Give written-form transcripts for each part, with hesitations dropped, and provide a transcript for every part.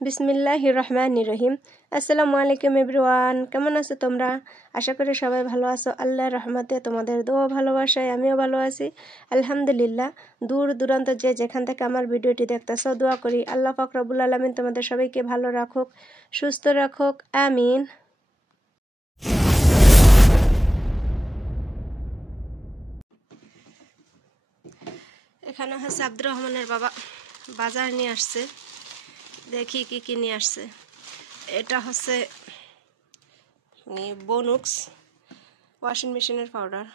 বিসমিল্লাহির রহমানির রহিম। আসসালামু আলাইকুম এভরিওয়ান, কেমন আছো তোমরা? আশা করি সবাই ভালো আছো। আল্লাহর রহমতে তোমাদের দোয়া ভালোবাসায় আমিও ভালো আছি আলহামদুলিল্লাহ। দূর দূরান্ত যে যেখান থেকে আমার ভিডিওটি দেখতেছো, দোয়া করি আল্লাহ পাক রব্বুল আলামিন তোমাদের সবাইকে ভালো রাখুক, সুস্থ রাখুক, আমিন। এখানে হচ্ছে আব্দুর রহমানের বাবা বাজার নিয়ে আসছে, দেখি কি কি নিয়ে আসছে। এটা হচ্ছে বনুক্স ওয়াশিং মেশিনের পাউডার,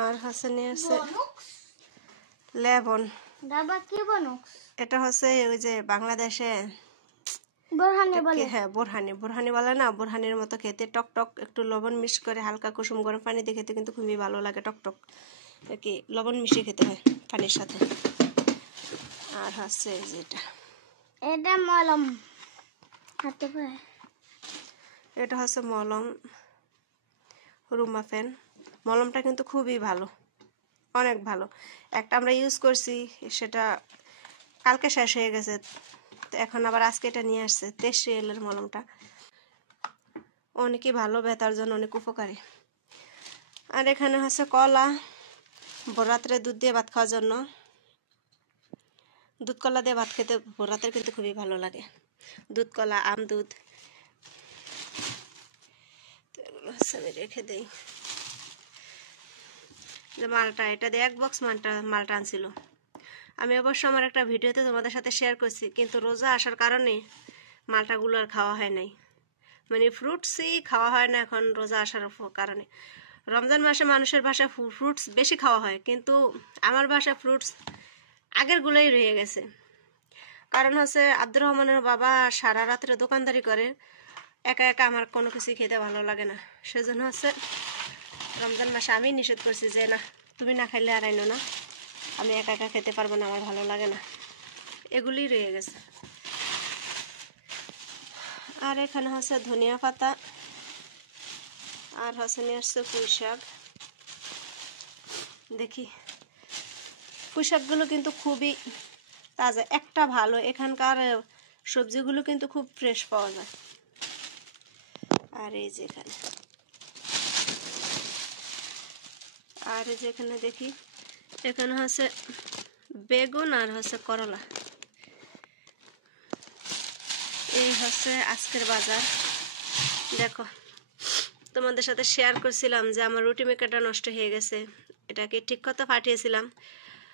আর হচ্ছে নিয়ে আসছে লেবন। এটা হচ্ছে ওই যে বাংলাদেশে হ্যাঁ বোরহানি বলে না, বোরহানির মতো খেতে, টক টক, একটু লবণ মিক্স করে হালকা কুসুম গরম পানি দিয়ে খেতে কিন্তু খুবই ভালো লাগে। টক টক কি লবণ মিশিয়ে খেতে হয় পানির সাথে। আর হচ্ছে এটা মলম, এটা হচ্ছে মলম রুমাফেন। মলমটা কিন্তু খুবই ভালো, অনেক ভালো। একটা আমরা ইউজ করছি, সেটা কালকে শেষ হয়ে গেছে, তো এখন আবার আজকে এটা নিয়ে আসছে 23 রিয়ালের মলমটা। অনেকই ভালো, ব্যথার জন্য অনেক উপকারী। আর এখানে হচ্ছে কলা, ভোররাত্রে দুধ দিয়ে ভাত খাওয়ার জন্য। দুধ কলা দিয়ে ভাত খেতে ভোররাত্রে কিন্তু খুবই ভালো লাগে। দুধ কলা, আম দুধ, আমি রেখে দেই। মালটা, এটা দিয়ে 1 বক্স মালটা আনছিল। আমি অবশ্য আমার একটা ভিডিওতে তোমাদের সাথে শেয়ার করছি, কিন্তু রোজা আসার কারণে মালটাগুলো আর খাওয়া হয় নাই, মানে ফ্রুটসই খাওয়া হয় না এখন রোজা আসার কারণে। রমজান মাসে মানুষের বাসায় ফ্রুটস বেশি খাওয়া হয়, কিন্তু আমার বাসায় ফ্রুটস আগেরগুলোই রয়ে গেছে। কারণ হচ্ছে আব্দুর রহমানের বাবা সারা রাত্রে দোকানদারি করে, একা একা আমার কোনো কিছু খেতে ভালো লাগে না। সেজন্য হচ্ছে রমজান মাসে আমি নিষেধ করছি যে না, তুমি না খাইলে আর আইনো না, আমি একা একা খেতে পারবো না, আমার ভালো লাগে না। এগুলি রয়ে গেছে। আর এখানে হচ্ছে ধনিয়া পাতা, আর হচ্ছে নিয়ে আসছে পুঁই শাক। দেখি, পুঁই শাকগুলো কিন্তু খুবই তাজা, একটা ভালো, এখানকার সবজিগুলো কিন্তু খুব ফ্রেশ পাওয়া যায়। আর এই যেখানে, আর এই যেখানে দেখি, এখানে হচ্ছে বেগুন আর হচ্ছে করলা। এই হচ্ছে আজকের বাজার। দেখো, তোমাদের সাথে শেয়ার করছিলাম যে আমার রুটি মেকারটা নষ্ট হয়ে গেছে, এটাকে ঠিক করতে পাঠিয়েছিলাম,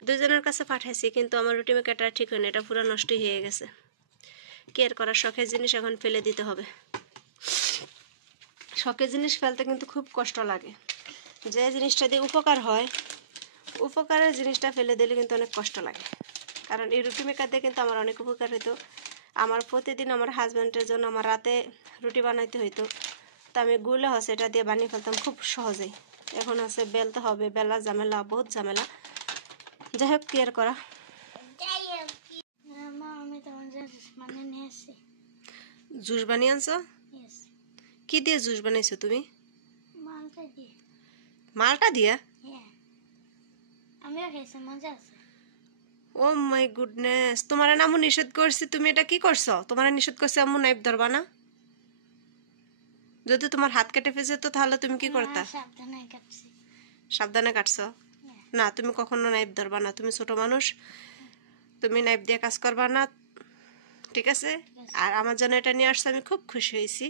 দুজনের কাছে পাঠাইছি, কিন্তু আমার রুটি মেকারটা ঠিক হয়নি, এটা পুরো নষ্ট হয়ে গেছে। কেয়ার করার শখের জিনিস এখন ফেলে দিতে হবে। শখের জিনিস ফেলতে কিন্তু খুব কষ্ট লাগে। যে জিনিসটা দিয়ে উপকার হয়, উপকারের জিনিসটা ফেলে দিলে কিন্তু অনেক কষ্ট লাগে। কারণ এই রুটি মেকার দিয়ে কিন্তু আমার অনেক উপকার হতো। আমার প্রতিদিন আমার হাজব্যান্ডের জন্য আমার রাতে রুটি বানাইতে হইতো, তো আমি গুলে হচ্ছে এটা দিয়ে বানিয়ে ফেলতাম খুব সহজেই। এখন হচ্ছে বেলতে হবে, বেলা ঝামেলা, বহুত ঝামেলা। যাই হোক, কেয়ার করা। জুস বানিয়ে আনছো? কি দিয়ে জুস বানাইছো তুমি? মালটা দিয়ে? ও মাই গুডনেস, তোমার আম্মু নিষেধ করছি, তুমি এটা কি করছো? তোমার নিষেধ করছে আম্মু নাইফ ধরবা না? যদি তোমার হাত কেটে ফেছে তো তাহলে তুমি কি করতা? সাবধানে কাটছো? না, তুমি কখনো নাইফ ধরবা না, তুমি ছোট মানুষ, তুমি নাইফ দিয়ে কাজ করবা না, ঠিক আছে? আর আমার জন্য এটা নিয়ে আসছে, আমি খুব খুশি হয়েছি।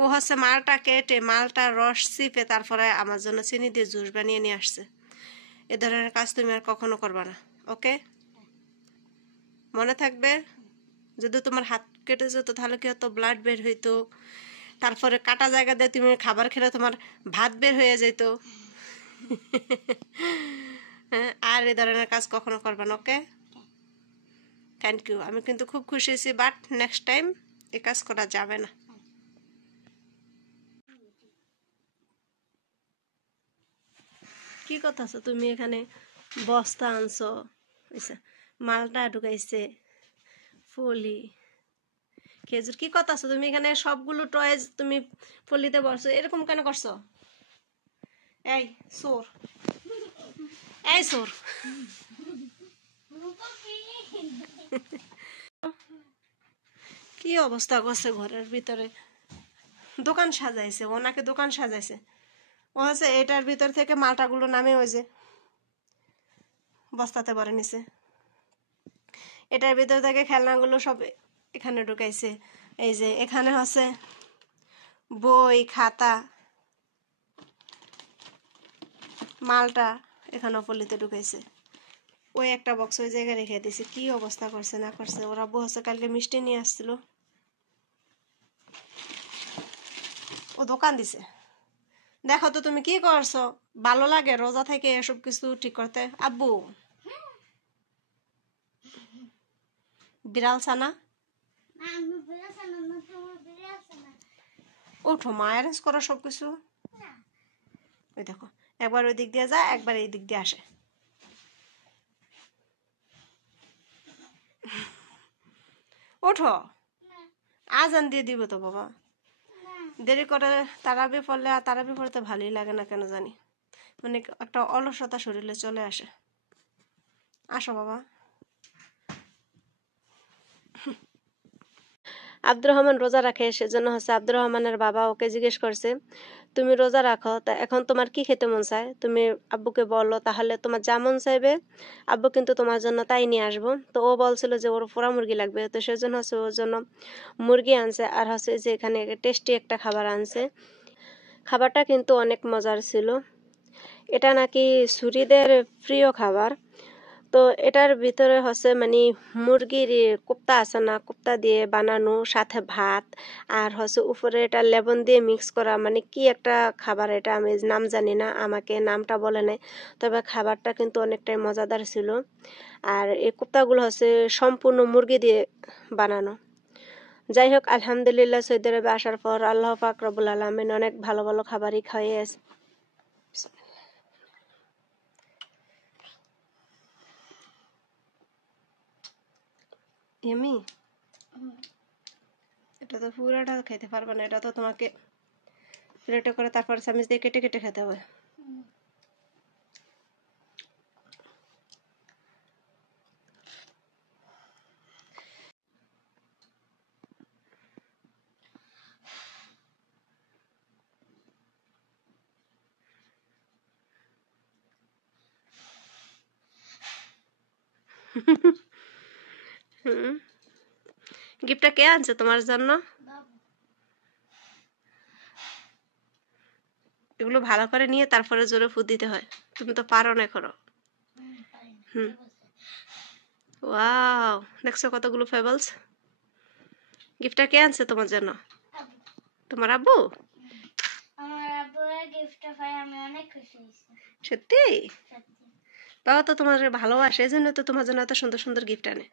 ও হচ্ছে মালটা কেটে, মালটা রস চিপে তারপরে আমার জন্য চিনি দিয়ে জুস বানিয়ে নিয়ে আসছে। এ ধরনের কাজ তুমি আর কখনো করবা না, ওকে? মনে থাকবে। যদি তোমার হাত কেটে যেত তাহলে কি হতো? ব্লাড বের হইতো, তারপরে কাটা জায়গা দিয়ে তুমি খাবার খেলে তোমার ভাত বের হয়ে যেত। আর এই ধরনের কাজ কখনো করবা না, ওকে? Thank you. আমি কিন্তু খুব খুশি হয়েছি, বাট নেক্সট টাইম এই কাজ করা যাবে না। কি কথা আছে? তুমি এখানে বস্তা আনছো, মালটা ঢুকাইছে, ফলি, খেজুর, কি কথা আছে? তুমি এখানে সবগুলো টয়েজ তুমি ফলিতে বসছো, এরকম কেন করছো? এই চোর, এই চোর, কি অবস্থা করছে ঘরের ভিতরে, দোকান সাজাইছে, ওনাকে দোকান সাজাইছে। ও হচ্ছে এটার ভিতর থেকে মালটাগুলো নামে ওই যে বস্তাতে ভরে নিছে, এটার ভিতর থেকে খেলনাগুলো সব এখানে ঢুকাইছে। এই যে এখানে হচ্ছে বই খাতা, মালটা এখানে পলিতে ঢুকাইছে। ওই একটা বক্স ওই জায়গায় রেখে দিছে। কি অবস্থা করছে না করছে। ওরা বউ হচ্ছে কালকে মিষ্টি নিয়ে আসছিল, ও দোকান দিছে। দেখো তো তুমি কি করছো, ভালো লাগে রোজা থেকে এসব কিছু ঠিক করতে? আব্বু বিড়াল ছানা ওঠো, মা অ্যারেঞ্জ করো সবকিছু। ওই দেখো, একবার ওই দিক দিয়ে যায়, একবার এই দিক দিয়ে আসে। ওঠো, আজান দিয়ে দিব তো বাবা। দেরি করে তারাবি পড়লে, আর তারাবি পড়তে ভালোই লাগে না কেন জানি, মানে একটা অলসতা শরীরে চলে আসে। আসো বাবা। আব্দুর রহমান রোজা রাখে, সেজন্য হচ্ছে আব্দুর রহমানের বাবা ওকে জিজ্ঞেস করছে, তুমি রোজা রাখো, তা এখন তোমার কি খেতে মন চায়, তুমি আব্বুকে বলো, তাহলে তোমার যা মন চাইবে আব্বু কিন্তু তোমার জন্য তাই নিয়ে আসবো। তো ও বলছিল যে ওর পোড়া মুরগি লাগবে, তো সেজন্য হচ্ছে ওর জন্য মুরগি আনছে, আর হচ্ছে যে এখানে টেস্টি একটা খাবার আনছে। খাবারটা কিন্তু অনেক মজার ছিল। এটা নাকি সুরিদের প্রিয় খাবার। তো এটার ভিতরে হচ্ছে মানে মুরগির কোপ্তা আছে না, কোপ্তা দিয়ে বানানো, সাথে ভাত, আর হচ্ছে উপরে এটা লেবন দিয়ে মিক্স করা, মানে কি একটা খাবার, এটা আমি নাম জানি না, আমাকে নামটা বলে নাই, তবে খাবারটা কিন্তু অনেকটাই মজাদার ছিল। আর এই কোপ্তাগুলো হচ্ছে সম্পূর্ণ মুরগি দিয়ে বানানো। যাই হোক, আলহামদুলিল্লাহ সৌদি আরবে আসার পর আল্লাহ পাক রব্বুল আলামিন অনেক ভালো ভালো খাবারই খাইয়েছে। এমি এটা তো পুরাটা খেতে পারবে না, এটা তো তোমাকে প্লেটে করে তারপর চামচ দিয়ে কেটে কেটে খেতে হবে। হুম, গিফটটা কে আনছে তোমার জন্য? এগুলো ভালো করে নিয়ে তারপরে জোরে ফুট দিতে হয়, তুমি তো পারো না এখনো। হুম, ওয়াও, দেখছো কতগুলো ফেবলস। গিফটটা কে আনছে তোমার জন্য? তোমার আব্বু? সত্যি? বাবা তো তোমার ভালোবাসে, এই জন্য তো তোমার জন্য এত সুন্দর সুন্দর গিফট আনে।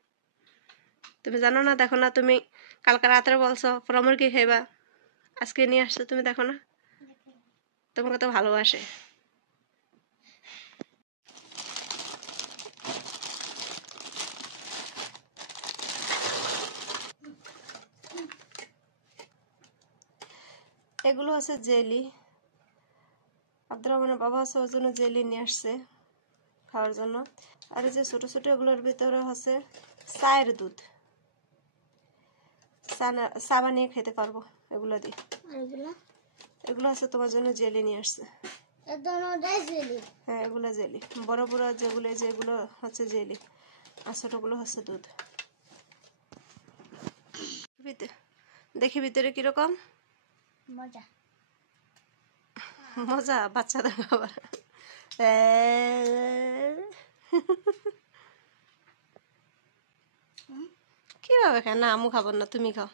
তুমি জানো না, দেখো না, তুমি কালকে রাত্রে বলছো পোড়া মুরগি খাইবা, আজকে নিয়ে আসছো, তুমি দেখো না, তোমাকে তো ভালোবাসে। এগুলো হচ্ছে জেলি, আব্দুর রহমানের বাবা হচ্ছে ওর জন্য জেলি নিয়ে আসছে খাওয়ার জন্য। আর এই যে ছোট ছোট এগুলোর ভিতরে হচ্ছে চায়ের দুধ, চা বানিয়ে খেতে পারবো এগুলো দিয়ে। এগুলো হচ্ছে তোমার জন্য জেলি নিয়ে আসছে। হ্যাঁ, এগুলো জেলি, বড় বড় যেগুলো, যেগুলো হচ্ছে জেলি, আর ছোটগুলো হচ্ছে দুধ। দেখি ভিতরে কিরকম মজা। মজা বাচ্চাদের খাবার। কিভাবে খায় না, আমু খাবার না, তুমি খাও।